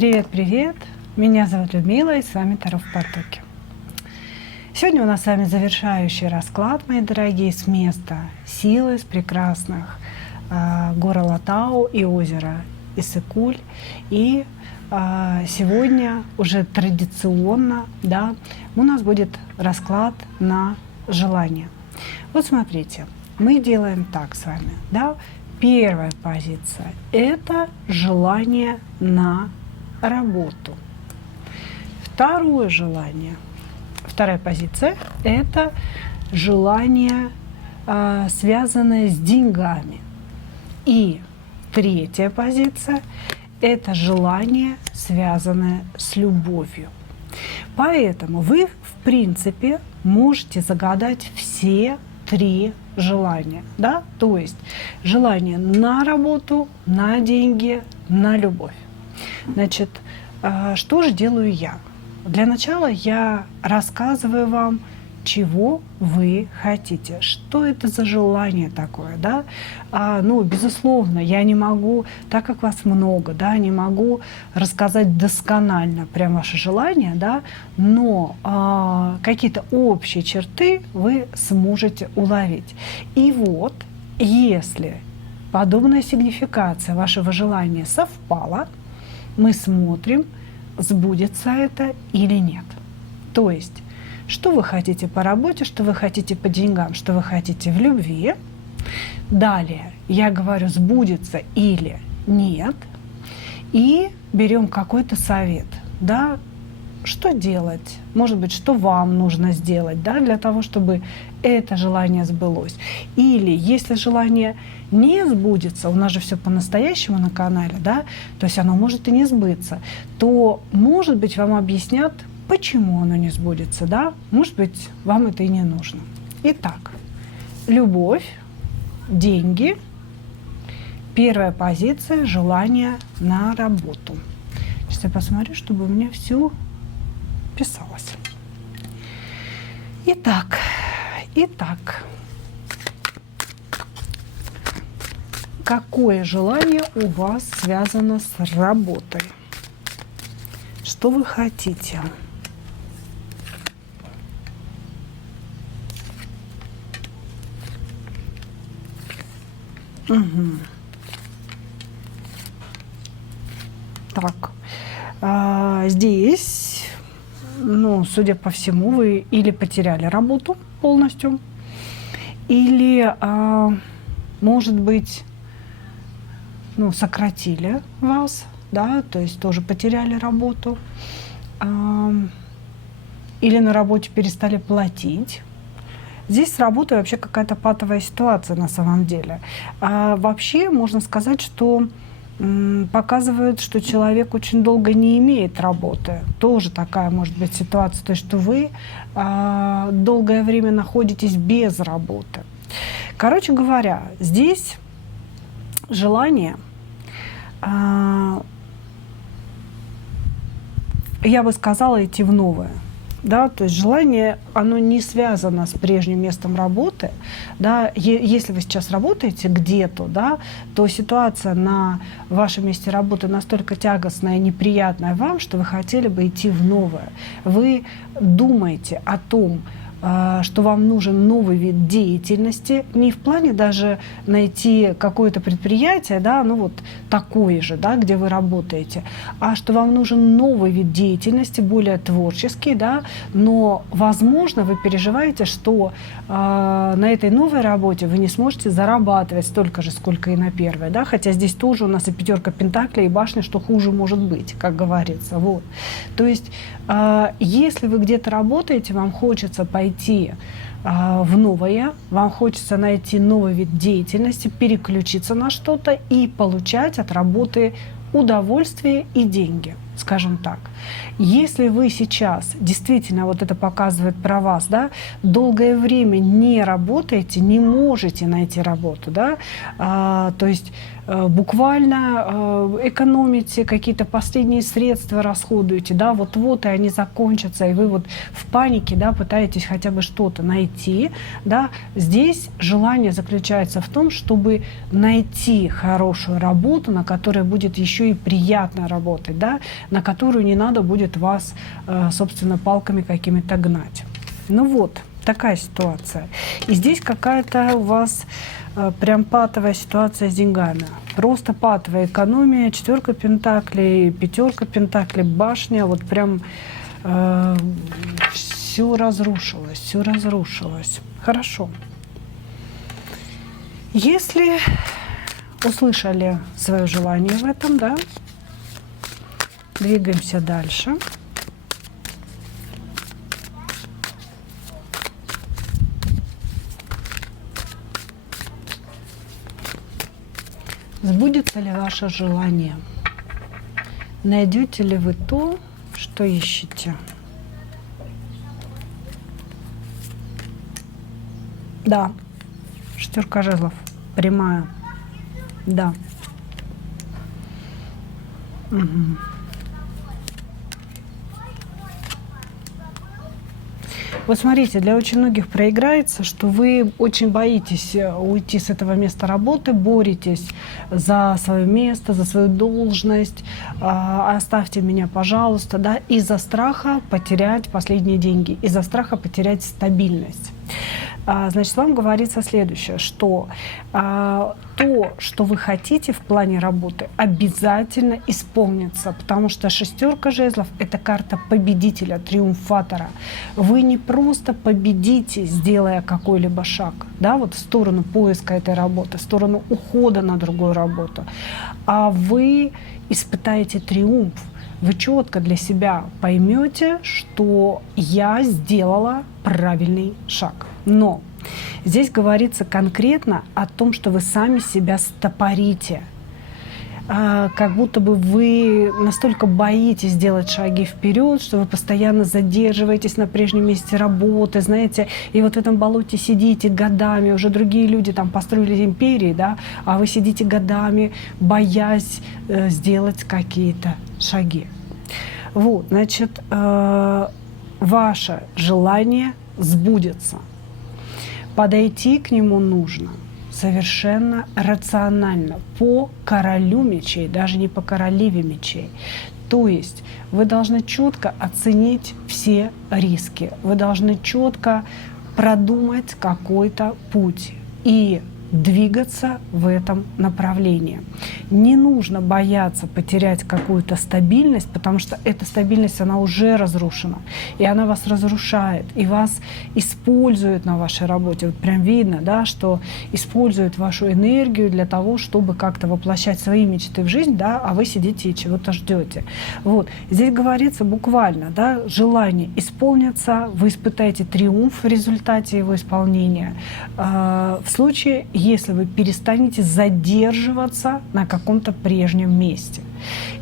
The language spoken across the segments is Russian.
Привет-привет! Меня зовут Людмила, и с вами Таро в потоке. Сегодня у нас с вами завершающий расклад, мои дорогие, с места силы, с прекрасных гор Алатау и озера Иссык-Куль. И сегодня уже традиционно, да, у нас будет расклад на желание. Вот смотрите, мы делаем так с вами, да. Первая позиция – это желание на работу. Второе желание, вторая позиция – это желание, связанное с деньгами. И третья позиция – это желание, связанное с любовью. Поэтому вы, в принципе, можете загадать все три желания, да? То есть желание на работу, на деньги, на любовь. Значит, что же делаю я? Для начала я рассказываю вам, чего вы хотите, что это за желание такое, да? Безусловно, я не могу, так как вас много, да, не могу рассказать досконально прям ваше желание, да, но какие-то общие черты вы сможете уловить. И вот, если подобная сигнификация вашего желания совпала, мы смотрим, сбудется это или нет. То есть, что вы хотите по работе, что вы хотите по деньгам, что вы хотите в любви. Далее я говорю, сбудется или нет. И берем какой-то совет, да, что делать, может быть, что вам нужно сделать, да, для того, чтобы это желание сбылось. Или если желание не сбудется, у нас же все по-настоящему на канале, да, то есть оно может и не сбыться, то, может быть, вам объяснят, почему оно не сбудется, да, может быть, вам это и не нужно. Итак, любовь, деньги, первая позиция, желание на работу. Сейчас я посмотрю, чтобы у меня все писалось. Итак, какое желание у вас связано с работой? Что вы хотите? Угу. Так, здесь, судя по всему, вы или потеряли работу полностью, или, может быть, сократили вас, да, то есть тоже потеряли работу, или на работе перестали платить. Здесь с работой вообще какая-то патовая ситуация на самом деле. Вообще можно сказать, что показывает, что человек очень долго не имеет работы. Тоже такая может быть ситуация, то есть что вы долгое время находитесь без работы. Короче говоря, здесь желание, я бы сказала, идти в новое. Да, то есть желание, оно не связано с прежним местом работы. Да. Если вы сейчас работаете где-то, да, то ситуация на вашем месте работы настолько тягостная и неприятная вам, что вы хотели бы идти в новое. Вы думаете о том, что вам нужен новый вид деятельности, не в плане даже найти какое-то предприятие, да, такое же, да, где вы работаете, а что вам нужен новый вид деятельности, более творческий, да, но, возможно, вы переживаете, что на этой новой работе вы не сможете зарабатывать столько же, сколько и на первой, да, хотя здесь тоже у нас и пятерка пентаклей, и башня, что хуже может быть, как говорится, вот. То есть, если вы где-то работаете, вам хочется пойти в новое, вам хочется найти новый вид деятельности, переключиться на что-то и получать от работы удовольствие и деньги, скажем так. Если вы сейчас, действительно, вот это показывает про вас, да, долгое время не работаете, не можете найти работу, да, то есть буквально экономите, какие-то последние средства расходуете, да, вот-вот, и они закончатся, и вы вот в панике, да, пытаетесь хотя бы что-то найти, да. Здесь желание заключается в том, чтобы найти хорошую работу, на которой будет еще и приятно работать, да, на которую не надо будет вас, собственно, палками какими-то гнать. Ну вот, такая ситуация. И здесь какая-то у вас прям патовая ситуация с деньгами. Просто патовая экономия, 4 пентаклей, 5 пентаклей, башня, вот прям все разрушилось, все разрушилось. Хорошо. Если услышали свое желание в этом, да, двигаемся дальше. Сбудется ли ваше желание? Найдете ли вы то, что ищете? Да. 4 жезлов. Прямая. Да. Угу. Вот смотрите, для очень многих проиграется, что вы очень боитесь уйти с этого места работы, боретесь за свое место, за свою должность, оставьте меня, пожалуйста, да, из-за страха потерять последние деньги, из-за страха потерять стабильность. Значит, вам говорится следующее, что то, что вы хотите в плане работы, обязательно исполнится, потому что 6 жезлов – это карта победителя, триумфатора. Вы не просто победите, сделая какой-либо шаг, да, вот в сторону поиска этой работы, в сторону ухода на другую работу, а вы испытаете триумф. Вы четко для себя поймете, что я сделала правильный шаг. Но здесь говорится конкретно о том, что вы сами себя стопорите. Как будто бы вы настолько боитесь делать шаги вперед, что вы постоянно задерживаетесь на прежнем месте работы, знаете, и вот в этом болоте сидите годами, уже другие люди там построили империи, да, а вы сидите годами, боясь сделать какие-то шаги. Вот, значит, ваше желание сбудется. Подойти к нему нужно совершенно рационально, по королю мечей, даже не по королеве мечей. То есть вы должны четко оценить все риски, вы должны четко продумать какой-то путь и двигаться в этом направлении. Не нужно бояться потерять какую-то стабильность, потому что эта стабильность, она уже разрушена, и она вас разрушает, и вас используют на вашей работе. Вот прям видно, да, что используют вашу энергию для того, чтобы как-то воплощать свои мечты в жизнь, да, а вы сидите и чего-то ждете. Вот. Здесь говорится буквально, да, желание исполнится, вы испытаете триумф в результате его исполнения. В случае, если вы перестанете задерживаться на каком-то прежнем месте.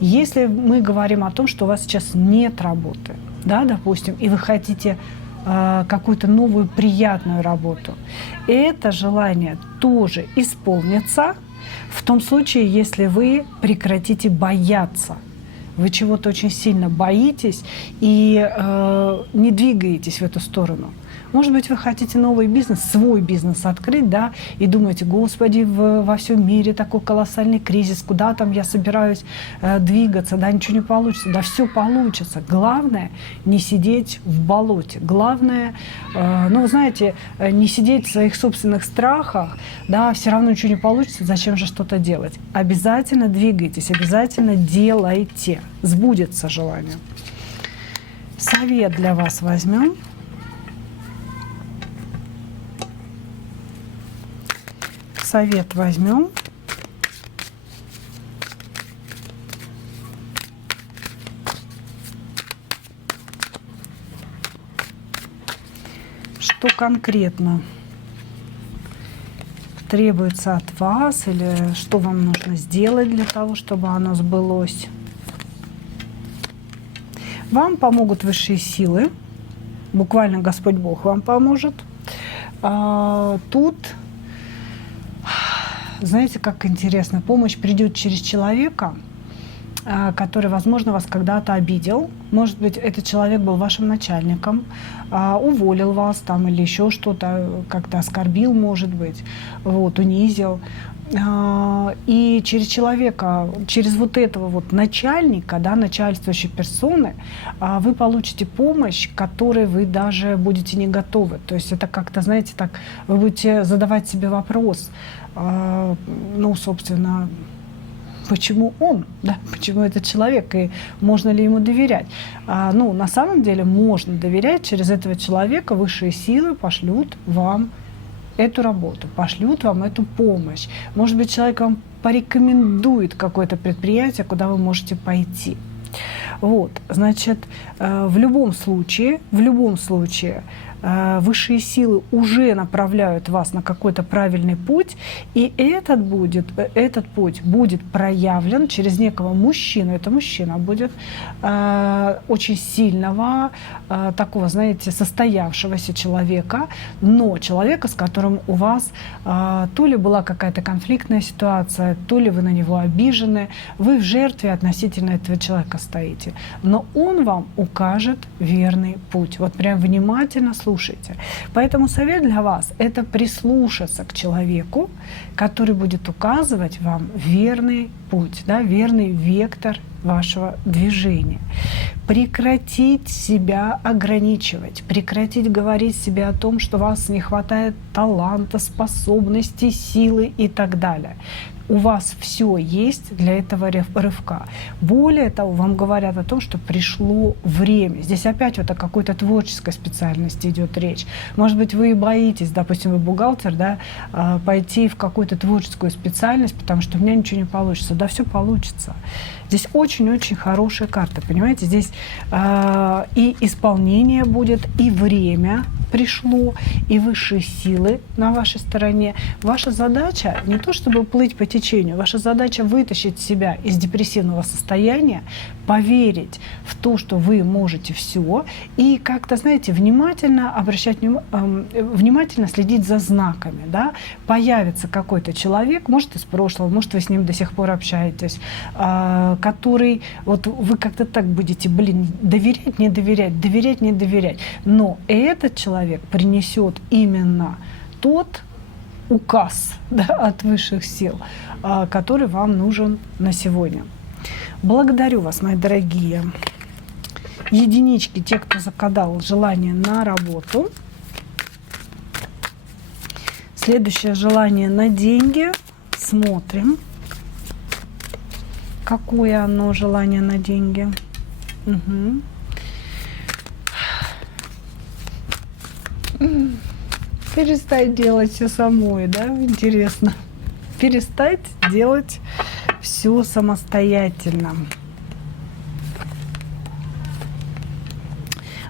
Если мы говорим о том, что у вас сейчас нет работы, да, допустим, и вы хотите какую-то новую приятную работу, это желание тоже исполнится в том случае, если вы прекратите бояться. Вы чего-то очень сильно боитесь и не двигаетесь в эту сторону. Может быть, вы хотите новый бизнес, свой бизнес открыть, да, и думаете: Господи, во всем мире такой колоссальный кризис, куда там я собираюсь двигаться, да, ничего не получится. Да, все получится. Главное не сидеть в болоте. Главное, ну, вы знаете, не сидеть в своих собственных страхах, да, все равно ничего не получится, зачем же что-то делать. Обязательно двигайтесь, обязательно делайте. Сбудется желание. Совет для вас возьмем. Совет возьмем. Что конкретно требуется от вас или что вам нужно сделать для того, чтобы оно сбылось? Вам помогут высшие силы. Буквально Господь Бог вам поможет. Тут, знаете, как интересно, помощь придет через человека, который, возможно, вас когда-то обидел. Может быть, этот человек был вашим начальником, уволил вас там или еще что-то, как-то оскорбил, может быть, вот, унизил. И через человека, через вот этого вот начальника, да, начальствующей персоны, вы получите помощь, к которой вы даже будете не готовы. То есть это как-то, знаете, так, вы будете задавать себе вопрос, ну, собственно, почему он, да, почему этот человек, и можно ли ему доверять. Ну, на самом деле можно доверять, через этого человека высшие силы пошлют вам эту работу, пошлют вам эту помощь. Может быть, человек вам порекомендует какое-то предприятие, куда вы можете пойти. Вот, значит, в любом случае, высшие силы уже направляют вас на какой-то правильный путь, и этот путь будет проявлен через некого мужчину. Это мужчина будет очень сильного, такого, знаете, состоявшегося человека, но человека, с которым у вас то ли была какая-то конфликтная ситуация, то ли вы на него обижены, вы в жертве относительно этого человека стоите. Но он вам укажет верный путь. Вот прям внимательно слушайте. Поэтому совет для вас – это прислушаться к человеку, который будет указывать вам верный путь, да, верный вектор вашего движения. Прекратить себя ограничивать, прекратить говорить себе о том, что у вас не хватает таланта, способностей, силы и так далее. У вас все есть для этого рывка. Более того, вам говорят о том, что пришло время. Здесь опять вот о какой-то творческой специальности идет речь. Может быть, вы боитесь, допустим, вы бухгалтер, да, пойти в какую-то творческую специальность, потому что у меня ничего не получится. Да, все получится. Здесь очень-очень хорошая карта, понимаете? Здесь и исполнение будет, и время пришло, и высшие силы на вашей стороне. Ваша задача не то, чтобы плыть по течению, ваша задача вытащить себя из депрессивного состояния, поверить в то, что вы можете все, и как-то, знаете, внимательно следить за знаками. Да? Появится какой-то человек, может, из прошлого, может, вы с ним до сих пор общаетесь, который, вот вы как-то так будете, доверять, не доверять, доверять, не доверять. Но этот человек принесет именно тот указ, да, от высших сил, который вам нужен на сегодня. Благодарю вас, мои дорогие единички, те, кто загадал желание на работу. Следующее желание на деньги. Смотрим, какое оно желание на деньги. Угу. Перестать делать все самой, да? Интересно. Перестать делать все самостоятельно.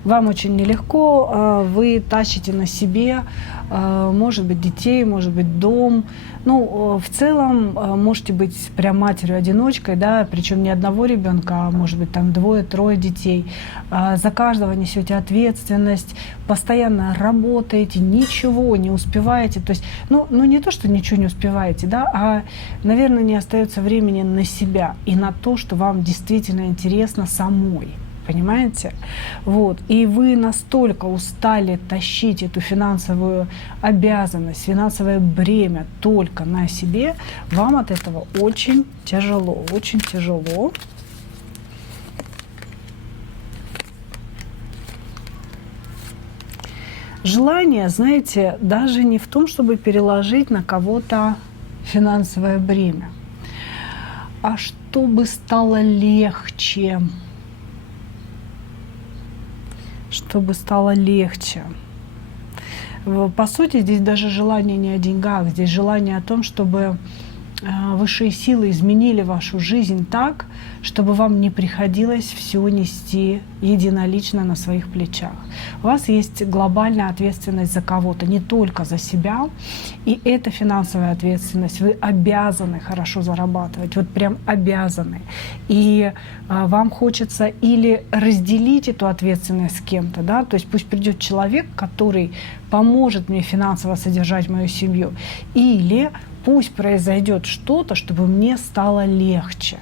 Вам очень нелегко, вы тащите на себе, может быть, детей, может быть, дом. Ну, в целом, можете быть прям матерью-одиночкой, да, причем не одного ребенка, а может быть, там 2-3 детей. За каждого несете ответственность, постоянно работаете, ничего не успеваете. То есть, ну не то, что ничего не успеваете, да, а, наверное, не остается времени на себя и на то, что вам действительно интересно самой. Понимаете? Вот. И вы настолько устали тащить эту финансовую обязанность, финансовое бремя только на себе, вам от этого очень тяжело, очень тяжело. Желание, знаете, даже не в том, чтобы переложить на кого-то финансовое бремя, а чтобы стало легче. Чтобы стало легче. По сути, здесь даже желание не о деньгах, здесь желание о том, чтобы высшие силы изменили вашу жизнь так, чтобы вам не приходилось все нести единолично на своих плечах. У вас есть глобальная ответственность за кого-то, не только за себя. И эта финансовая ответственность, вы обязаны хорошо зарабатывать, вот прям обязаны. И вам хочется или разделить эту ответственность с кем-то, да, то есть пусть придет человек, который поможет мне финансово содержать мою семью, или пусть произойдет что-то, чтобы мне стало легче.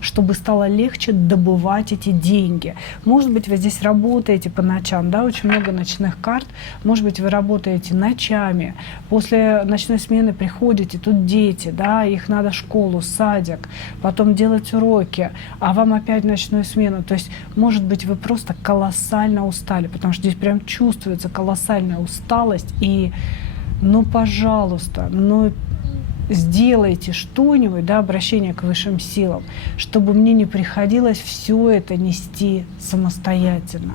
чтобы стало легче добывать эти деньги. Может быть, вы здесь работаете по ночам, да, очень много ночных карт. Может быть, вы работаете ночами, после ночной смены приходите, тут дети, да, их надо в школу, садик, потом делать уроки, а вам опять ночную смену. То есть, может быть, вы просто колоссально устали, потому что здесь прям чувствуется колоссальная усталость. И, ну, пожалуйста, ну, сделайте что-нибудь, да, обращение к высшим силам, чтобы мне не приходилось все это нести самостоятельно.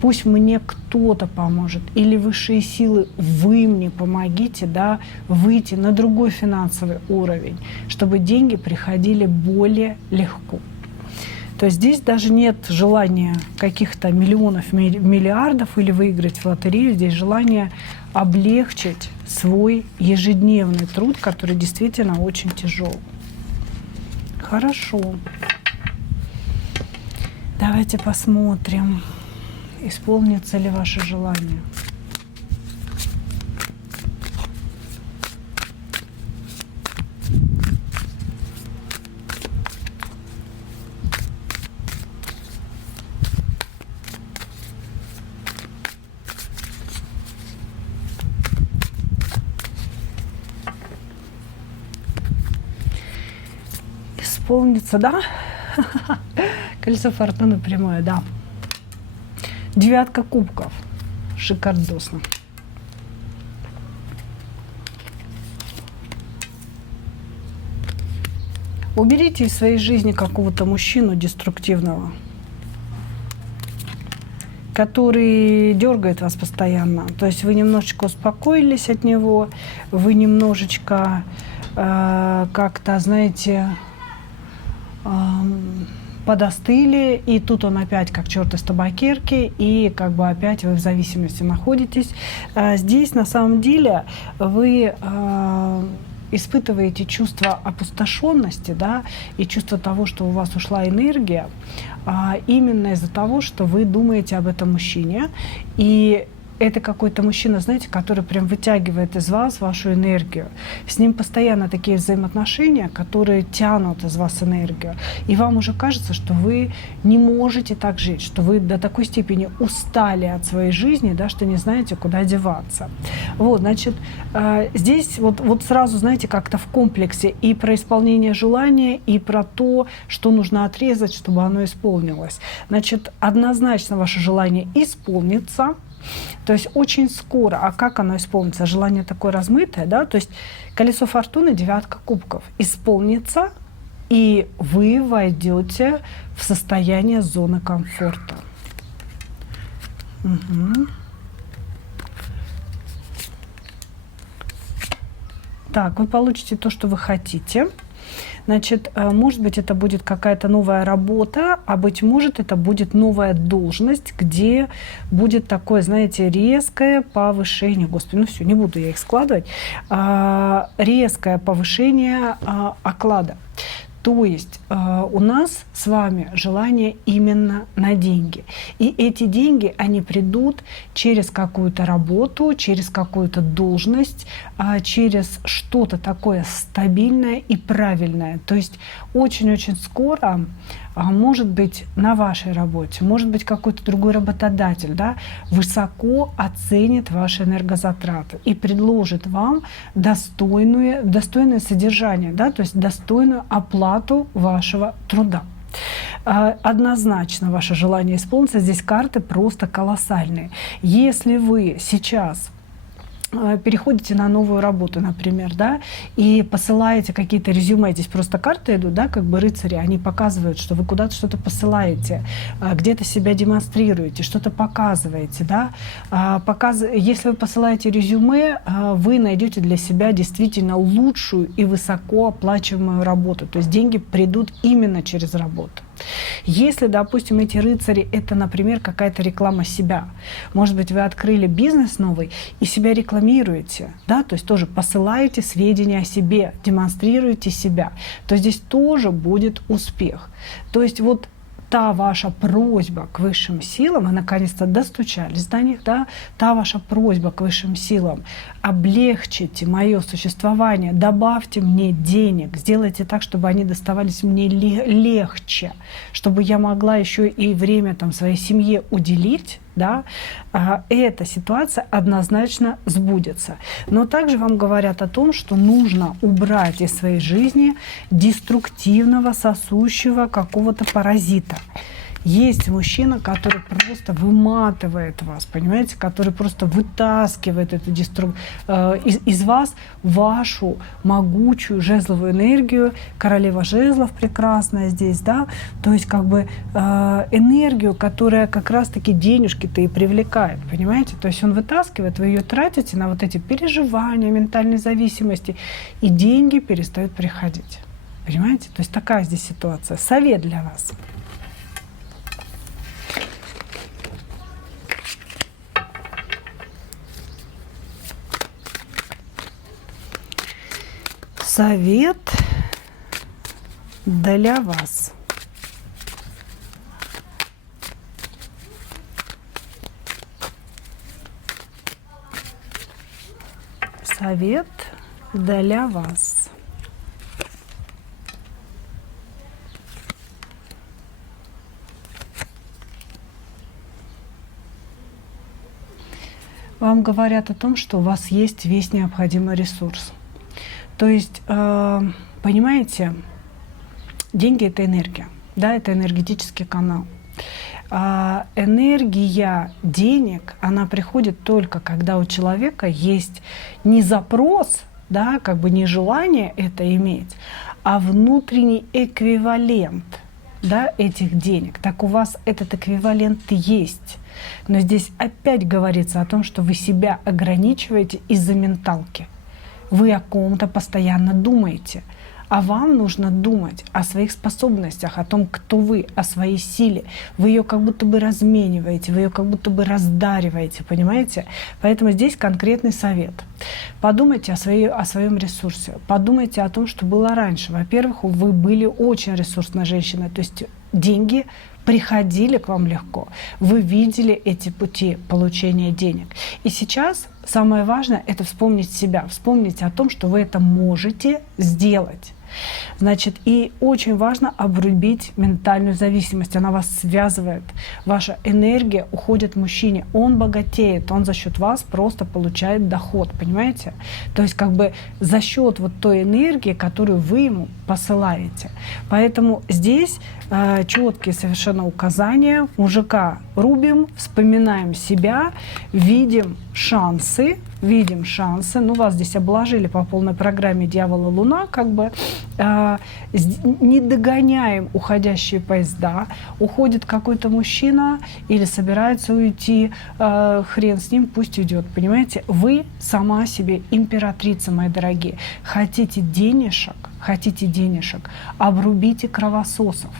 Пусть мне кто-то поможет, или высшие силы, вы мне помогите, да, выйти на другой финансовый уровень, чтобы деньги приходили более легко. То есть здесь даже нет желания каких-то миллионов, миллиардов или выиграть в лотерею. Здесь желание облегчить свой ежедневный труд, который действительно очень тяжел. Хорошо. Давайте посмотрим, исполнится ли ваше желание. Исполнится, да? Колесо фортуны прямое, да. Девятка кубков. Шикардосно. Уберите из своей жизни какого-то мужчину деструктивного, который дергает вас постоянно. То есть вы немножечко успокоились от него, вы немножечко как-то, знаете, подостыли, и тут он опять как черт из табакерки, и как бы опять вы в зависимости находитесь. Здесь на самом деле вы испытываете чувство опустошенности, да, и чувство того, что у вас ушла энергия, именно из-за того, что вы думаете об этом мужчине, и это какой-то мужчина, знаете, который прям вытягивает из вас вашу энергию. С ним постоянно такие взаимоотношения, которые тянут из вас энергию. И вам уже кажется, что вы не можете так жить, что вы до такой степени устали от своей жизни, да, что не знаете, куда деваться. Вот, значит, здесь вот сразу, знаете, как-то в комплексе и про исполнение желания, и про то, что нужно отрезать, чтобы оно исполнилось. Значит, однозначно ваше желание исполнится. То есть очень скоро. А как оно исполнится? Желание такое размытое, да? То есть колесо фортуны, девятка кубков. Исполнится, и вы войдете в состояние зоны комфорта. Угу. Так, вы получите то, что вы хотите. Значит, может быть, это будет какая-то новая работа, а быть может, это будет новая должность, где будет такое, знаете, резкое повышение. Господи, ну все, не буду я их складывать. Резкое повышение оклада. То есть у нас с вами желание именно на деньги. И эти деньги, они придут через какую-то работу, через какую-то должность, через что-то такое стабильное и правильное. То есть очень-очень скоро, может быть, на вашей работе, может быть, какой-то другой работодатель, да, высоко оценит ваши энергозатраты и предложит вам достойное содержание, да, то есть достойную оплату вашего труда. Однозначно ваше желание исполнится. Здесь карты просто колоссальные. Если вы сейчас переходите на новую работу, например, да, и посылаете какие-то резюме, здесь просто карты идут, да, как бы рыцари, они показывают, что вы куда-то что-то посылаете, где-то себя демонстрируете, что-то показываете, да, если вы посылаете резюме, вы найдете для себя действительно лучшую и высокооплачиваемую работу, то есть деньги придут именно через работу. Если, допустим, эти рыцари — это, например, какая-то реклама себя, может быть, вы открыли бизнес новый и себя рекламируете, да, то есть тоже посылаете сведения о себе, демонстрируете себя, то здесь тоже будет успех. То есть вот та ваша просьба к высшим силам, вы наконец-то достучались до них, да, та ваша просьба к высшим силам: облегчите мое существование, добавьте мне денег, сделайте так, чтобы они доставались мне легче, чтобы я могла еще и время там своей семье уделить, да, эта ситуация однозначно сбудется. Но также вам говорят о том, что нужно убрать из своей жизни деструктивного, сосущего какого-то паразита. Есть мужчина, который просто выматывает вас, понимаете, который просто вытаскивает эту из вас вашу могучую жезловую энергию. Королева жезлов прекрасная здесь, да, то есть как бы энергию, которая как раз-таки денежки-то и привлекает, понимаете, то есть он вытаскивает, вы ее тратите на вот эти переживания, ментальной зависимости, и деньги перестают приходить, понимаете, то есть такая здесь ситуация. Совет для вас. Совет для вас. Совет для вас. Вам говорят о том, что у вас есть весь необходимый ресурс. То есть, понимаете, деньги — это энергия, да, это энергетический канал. Энергия денег, она приходит только когда у человека есть не запрос, да, как бы не желание это иметь, а внутренний эквивалент, да, этих денег. Так у вас этот эквивалент есть. Но здесь опять говорится о том, что вы себя ограничиваете из-за менталки. Вы о ком-то постоянно думаете, а вам нужно думать о своих способностях, о том, кто вы, о своей силе. Вы ее как будто бы размениваете, вы ее как будто бы раздариваете, понимаете? Поэтому здесь конкретный совет. Подумайте о своем ресурсе, подумайте о том, что было раньше. Во-первых, вы были очень ресурсной женщиной, то есть деньги приходили к вам легко. Вы видели эти пути получения денег. И сейчас самое важное — это вспомнить себя, вспомнить о том, что вы это можете сделать. Значит, и очень важно обрубить ментальную зависимость. Она вас связывает. Ваша энергия уходит мужчине. Он богатеет, он за счет вас просто получает доход, понимаете? То есть как бы за счет вот той энергии, которую вы ему посылаете. Поэтому здесь четкие совершенно указания. Мужика рубим, вспоминаем себя, видим шансы. Ну, вас здесь обложили по полной программе «Дьявол и Луна», как бы не догоняем уходящие поезда, уходит какой-то мужчина или собирается уйти, хрен с ним, пусть уйдет, понимаете? Вы сама себе императрица, мои дорогие. Хотите денежек, обрубите кровососов.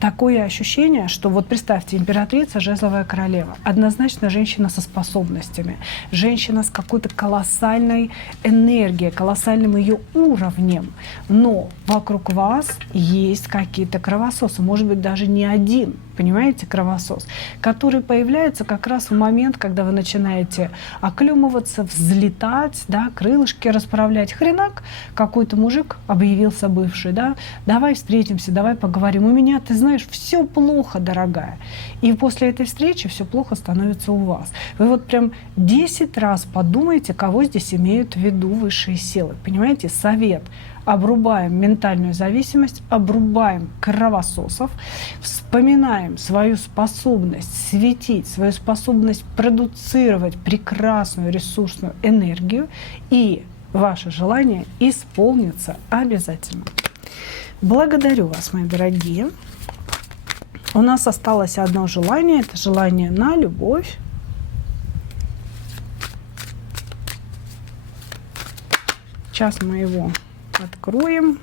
Такое ощущение, что вот представьте, императрица, жезловая королева, однозначно женщина со способностями, женщина с какой-то колоссальной энергией, колоссальным ее уровнем, но вокруг вас есть какие-то кровососы, может быть, даже не один, понимаете, кровосос, который появляется как раз в момент, когда вы начинаете оклемываться, взлетать, да, крылышки расправлять. Хренак, какой-то мужик объявился бывший, да, давай встретимся, давай поговорим. У меня, ты знаешь, все плохо, дорогая. И после этой встречи все плохо становится у вас. Вы вот прям 10 раз подумайте, кого здесь имеют в виду высшие силы. Понимаете, совет. Обрубаем ментальную зависимость, обрубаем кровососов, вспоминаем свою способность светить, свою способность продуцировать прекрасную ресурсную энергию, и ваше желание исполнится обязательно. Благодарю вас, мои дорогие. У нас осталось одно желание, это желание на любовь. Сейчас мы его откроем.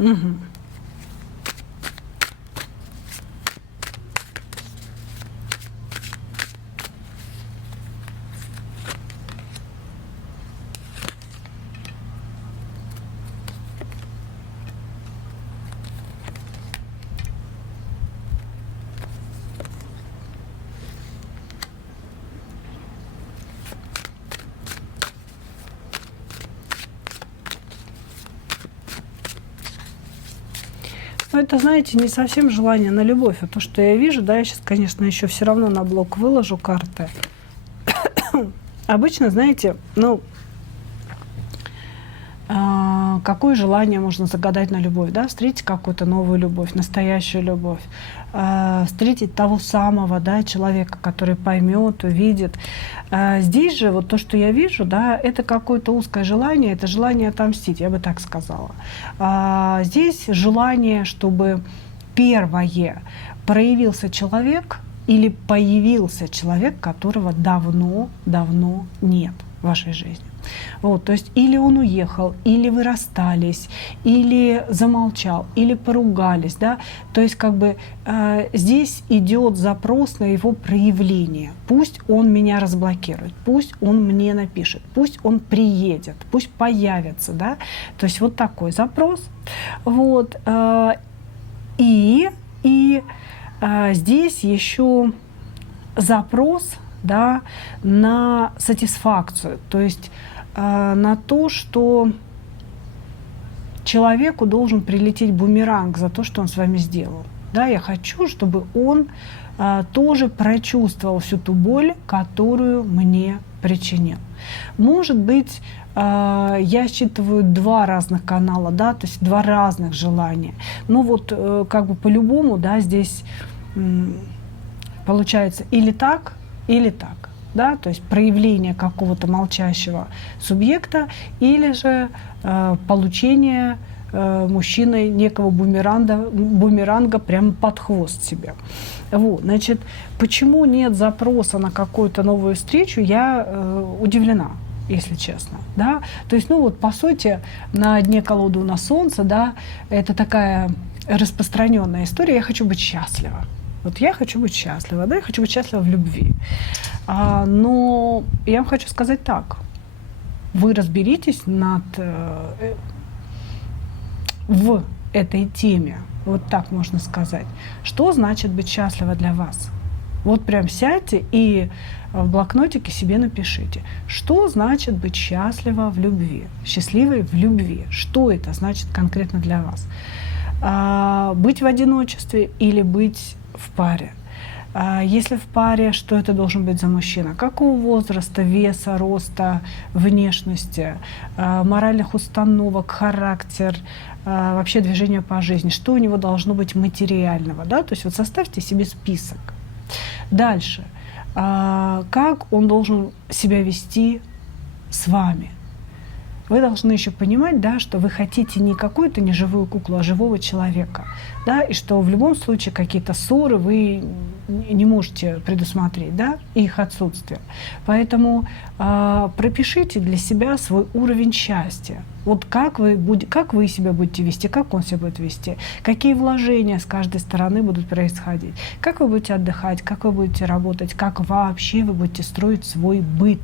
Угу. Ну, это, знаете, не совсем желание на любовь. А то, что я вижу, да, я сейчас, конечно, еще все равно на блок выложу карты. Обычно, знаете, ну, какое желание можно загадать на любовь, да, встретить какую-то новую любовь, настоящую любовь, встретить того самого, да, человека, который поймет, увидит. Здесь же вот то, что я вижу, да, это какое-то узкое желание, это желание отомстить, я бы так сказала. Здесь желание, чтобы первое проявился человек или появился человек, которого давно нет в вашей жизни. Вот, то есть или он уехал, или вы расстались, или замолчал, или поругались, да, то есть как бы здесь идет запрос на его проявление. Пусть он меня разблокирует, пусть он мне напишет, пусть он приедет, пусть появится, да, то есть вот такой запрос. Вот, и здесь еще запрос, да, на сатисфакцию, то есть на то, что человеку должен прилететь бумеранг за то, что он с вами сделал. Да, я хочу, чтобы он тоже прочувствовал всю ту боль, которую мне причинил. Может быть, я считываю два разных канала, да, то есть два разных желания. Ну вот как бы по-любому, да, здесь получается или так, да, то есть проявление какого-то молчащего субъекта или же получение мужчиной некого бумеранга прямо под хвост себе. Вот, значит, почему нет запроса на какую-то новую встречу, я удивлена, если честно, да, то есть, ну вот, по сути, на дне колоды у нас солнце, да, это такая распространенная история, я хочу быть счастлива. Вот я хочу быть счастлива, да, я хочу быть счастлива в любви. Но я вам хочу сказать так. Вы разберитесь в этой теме, вот так можно сказать. Что значит быть счастливой для вас? Вот прям сядьте и в блокнотике себе напишите, что значит быть счастлива в любви, счастливой в любви. Что это значит конкретно для вас? Быть в одиночестве или быть в паре? Если в паре, что это должен быть за мужчина? Какого возраста, веса, роста, внешности, моральных установок, характер, вообще движение по жизни? Что у него должно быть материального? Да? То есть вот составьте себе список. Дальше. Как он должен себя вести с вами? Вы должны еще понимать, да, что вы хотите не какую-то неживую куклу, а живого человека. Да, и что в любом случае какие-то ссоры вы не можете предусмотреть, да, их отсутствие. Поэтому пропишите для себя свой уровень счастья. Вот как вы себя будете вести, как он себя будет вести, какие вложения с каждой стороны будут происходить, как вы будете отдыхать, как вы будете работать, как вообще вы будете строить свой быт.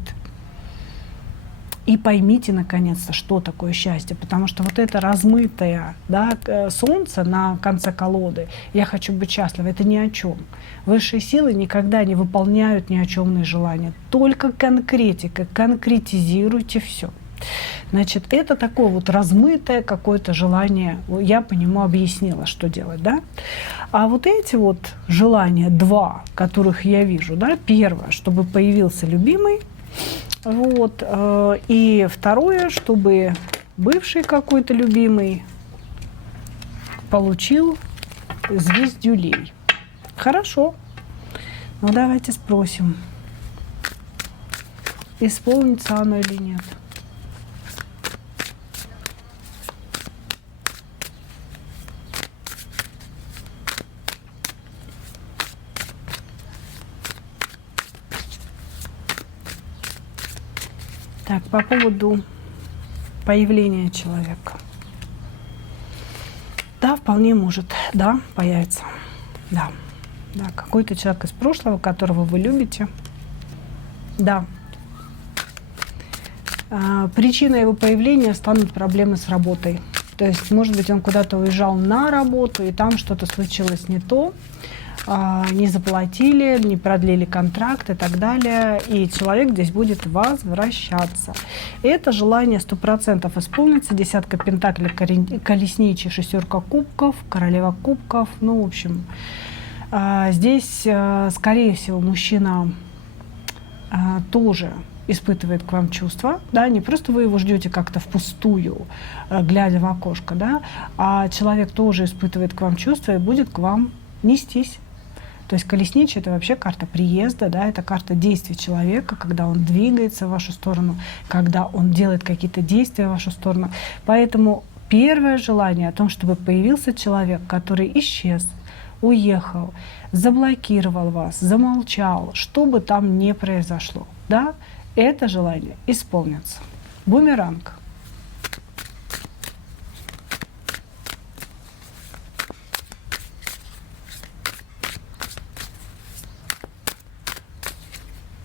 И поймите, наконец-то, что такое счастье, потому что вот это размытое, да, солнце на конце колоды, я хочу быть счастлива, это ни о чем. Высшие силы никогда не выполняют ни о чемные желания, только конкретика, конкретизируйте все. Значит, это такое вот размытое какое-то желание, я по нему объяснила, что делать, да. А вот эти вот желания, два, которых я вижу, да, первое, чтобы появился любимый, вот, и второе, чтобы бывший какой-то любимый получил звездюлей. Хорошо. Ну давайте спросим, исполнится оно или нет. Так, по поводу появления человека. Да, вполне может, да, появится. Да, да, какой-то человек из прошлого, которого вы любите. Да. Причиной его появления станут проблемы с работой. То есть, может быть, он куда-то уезжал на работу, и там что-то случилось не то. не заплатили, не продлили контракт и так далее, и человек здесь будет возвращаться. И это желание 100% исполнится. Десятка пентаклей, колесничий, шестерка кубков, королева кубков, ну, в общем, здесь, скорее всего, мужчина тоже испытывает к вам чувства, да, не просто вы его ждете как-то впустую, глядя в окошко, да, а человек тоже испытывает к вам чувства и будет к вам нестись. То есть колесничий — это вообще карта приезда, да, это карта действий человека, когда он двигается в вашу сторону, когда он делает какие-то действия в вашу сторону. Поэтому первое желание о том, чтобы появился человек, который исчез, уехал, заблокировал вас, замолчал, что бы там ни произошло, да, это желание исполнится. Бумеранг.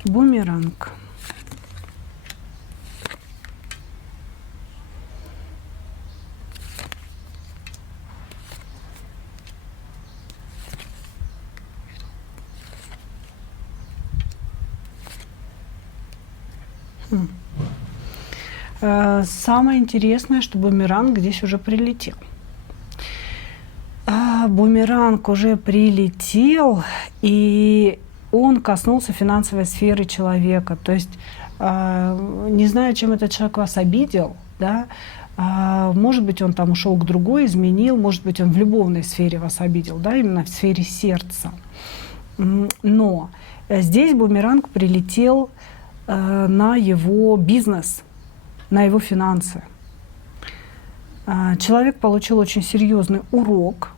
Бумеранг. Самое интересное, что бумеранг здесь уже прилетел. Бумеранг уже прилетел, и он коснулся финансовой сферы человека. То есть, не знаю, чем этот человек вас обидел, да, может быть, он там ушел к другой, изменил, может быть, он в любовной сфере вас обидел, да, именно в сфере сердца. Но здесь бумеранг прилетел на его бизнес, на его финансы. Человек получил очень серьезный урок,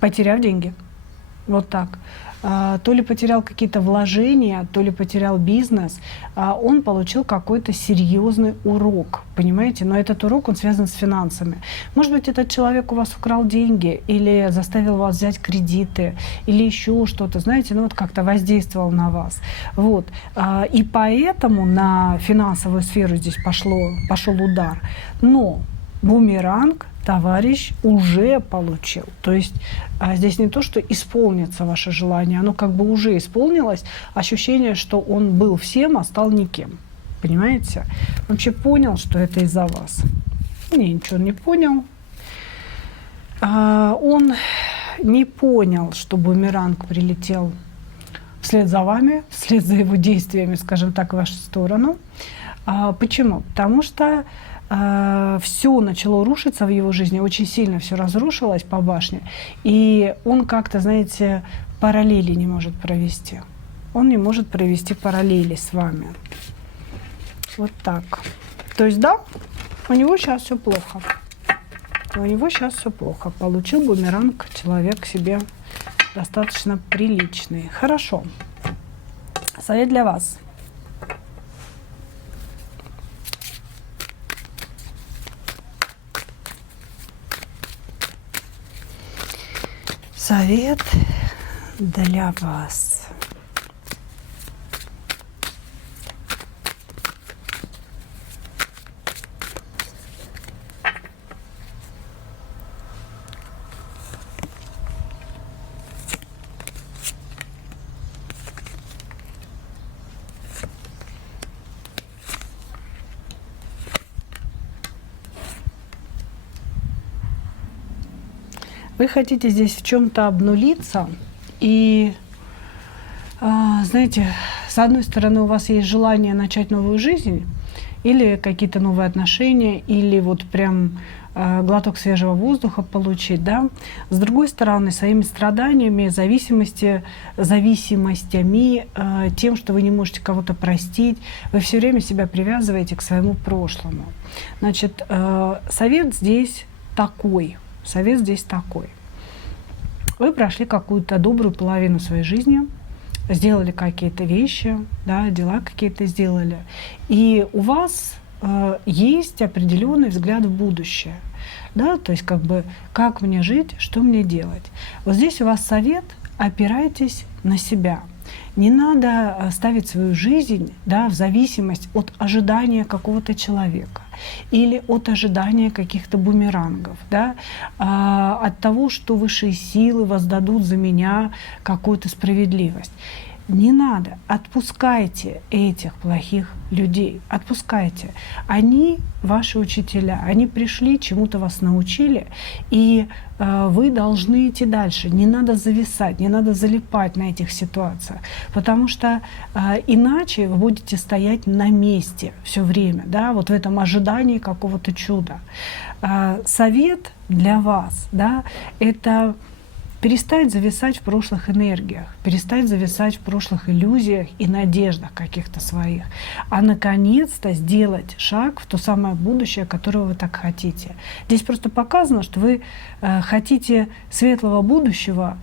потеряв деньги. Вот так. То ли потерял какие-то вложения, то ли потерял бизнес, он получил какой-то серьезный урок, понимаете? Но этот урок, он связан с финансами. Может быть, этот человек у вас украл деньги, или заставил вас взять кредиты, или еще что-то, знаете, ну вот как-то воздействовал на вас. Вот. И поэтому на финансовую сферу здесь пошел удар. Но бумеранг товарищ уже получил. То есть здесь не то, что исполнится ваше желание, оно как бы уже исполнилось. Ощущение, что он был всем, а стал никем. Понимаете? Он вообще понял, что это из-за вас. Не, ничего не понял. Он не понял, что бумеранг прилетел вслед за вами, вслед за его действиями, скажем так, в вашу сторону. Почему? Потому что все начало рушиться в его жизни, очень сильно все разрушилось по башне, и он как-то, знаете, параллели не может провести. Он не может провести параллели с вами. Вот так. То есть, да, у него сейчас все плохо. У него сейчас все плохо. Получил бумеранг человек себе достаточно приличный. Хорошо. Совет для вас. Совет для вас. Вы хотите здесь в чем-то обнулиться, и, знаете, с одной стороны, у вас есть желание начать новую жизнь, или какие-то новые отношения, или вот прям глоток свежего воздуха получить, да. С другой стороны, своими страданиями, зависимостями, тем, что вы не можете кого-то простить, вы все время себя привязываете к своему прошлому. Значит, совет здесь такой. Совет здесь такой. Вы прошли какую-то добрую половину своей жизни, сделали какие-то вещи, да, дела какие-то сделали, и у вас есть определенный взгляд в будущее. Да, то есть как бы, как мне жить, что мне делать. Вот здесь у вас совет: опирайтесь на себя. Не надо ставить свою жизнь, да, в зависимость от ожидания какого-то человека или от ожидания каких-то бумерангов, да, от того, что высшие силы воздадут за меня какую-то справедливость. Не надо, отпускайте этих плохих людей, отпускайте. Они ваши учителя, они пришли, чему-то вас научили, и вы должны идти дальше. Не надо зависать, не надо залипать на этих ситуациях, потому что иначе вы будете стоять на месте все время, да, вот в этом ожидании какого-то чуда. Совет для вас, да, это перестать зависать в прошлых энергиях, перестать зависать в прошлых иллюзиях и надеждах каких-то своих, а наконец-то сделать шаг в то самое будущее, которого вы так хотите. Здесь просто показано, что вы хотите светлого будущего,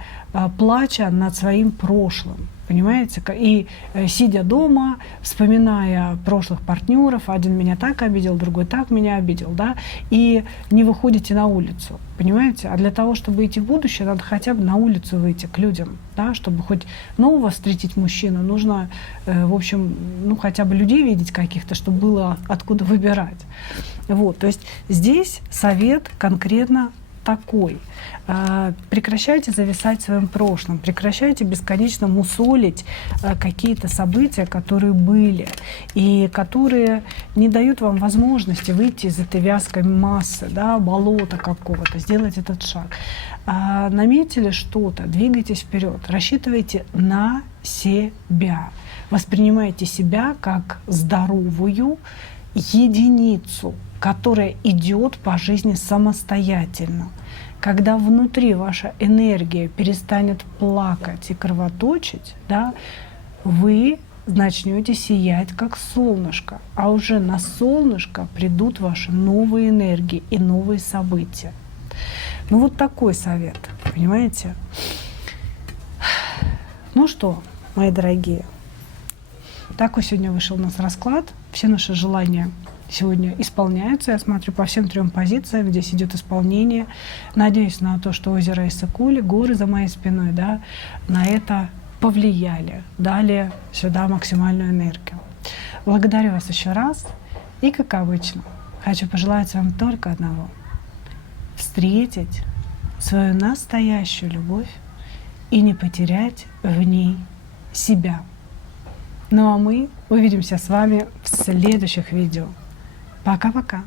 плача над своим прошлым. Понимаете? И сидя дома, вспоминая прошлых партнеров, один меня так обидел, другой так меня обидел, да, и не выходите на улицу. Понимаете? А для того, чтобы идти в будущее, надо хотя бы на улицу выйти к людям, да, чтобы хоть нового встретить мужчину, нужно, в общем, ну, хотя бы людей видеть каких-то, чтобы было откуда выбирать. Вот, то есть здесь совет конкретно такой. Прекращайте зависать в своем прошлом, прекращайте бесконечно мусолить какие-то события, которые были, и которые не дают вам возможности выйти из этой вязкой массы, да, болота какого-то, сделать этот шаг. Наметили что-то, двигайтесь вперед, рассчитывайте на себя, воспринимайте себя как здоровую единицу, которая идет по жизни самостоятельно. Когда внутри ваша энергия перестанет плакать и кровоточить, да, вы начнете сиять как солнышко, а уже на солнышко придут ваши новые энергии и новые события. Ну вот такой совет, понимаете? Ну что, мои дорогие, такой сегодня вышел у нас расклад. Все наши желания сегодня исполняются. Я смотрю по всем 3 позициям. Здесь идет исполнение. Надеюсь на то, что озеро Иссык-Куль, горы за моей спиной, да, на это повлияли, дали сюда максимальную энергию. Благодарю вас еще раз. И, как обычно, хочу пожелать вам только одного: встретить свою настоящую любовь и не потерять в ней себя. Ну а мы увидимся с вами в следующих видео. Пока-пока.